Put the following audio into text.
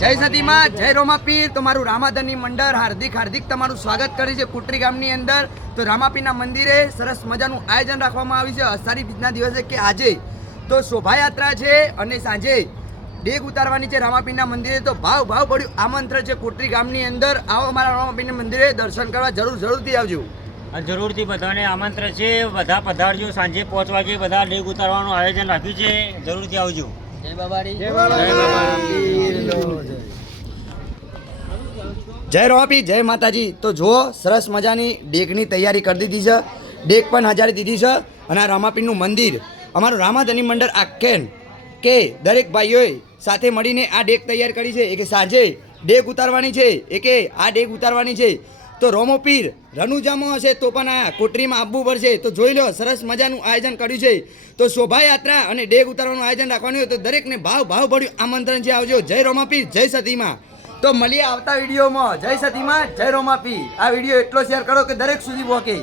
જય સતીમાં જય રોમાપીર. તમારું રામાધની મંડળ હાર્દિક હાર્દિક તમારું સ્વાગત કરે છે કુટરી ગામની અંદર. તો રામાપીરના મંદિરે સરસ મજાનું આયોજન રાખવામાં આવ્યું છે અષાઢી બીજના દિવસે કે આજે તો શોભાયાત્રા છે અને સાંજે ડેગ ઉતારવાની છે રામાપીરના મંદિરે. તો ભાવ પડ્યું આમંત્રણ છે કુટરી ગામની અંદર. આવો અમારા રામાપીરના મંદિરે દર્શન કરવા જરૂરથી આવજો. જરૂરથી બધાને આમંત્રણ છે, બધા પધારજો. સાંજે 5 વાગે બધા ડેગ ઉતારવાનું આયોજન રાખ્યું છે, જરૂરથી આવજો. જય બાબારી. જય રોમાપીર, જય માતાજી. તો જુઓ સરસ મજાની ડેગની તૈયારી કરી દીધી છે, ડેગ પણ હજારી દીધી છે. અને આ રામાપીરનું મંદિર અમારું રામાધની મંડળ આખેન કે દરેક ભાઈઓએ સાથે મળીને આ ડેગ તૈયાર કરી છે. કે સાંજે ડેગ ઉતારવાની છે, કે આ ડેગ ઉતારવાની છે. તો રોમોપીર રનુજામાં હશે તો પણ આ કોટરીમાં આવવું પડશે. તો જોઈ લો સરસ મજાનું આયોજન કર્યું છે. તો શોભાયાત્રા અને ડેગ ઉતારવાનું આયોજન રાખવાનું હોય તો દરેકને ભાવ પડ્યું આમંત્રણ છે, આવજો. જય રોમાપીર, જય સતીમાં. તો મળીએ આવતા વિડીયોમાં. જય સતીમાં, જય રોમાપીર. આ વિડીયો એટલો શેર કરો કે દરેક સુધી પહોંચે.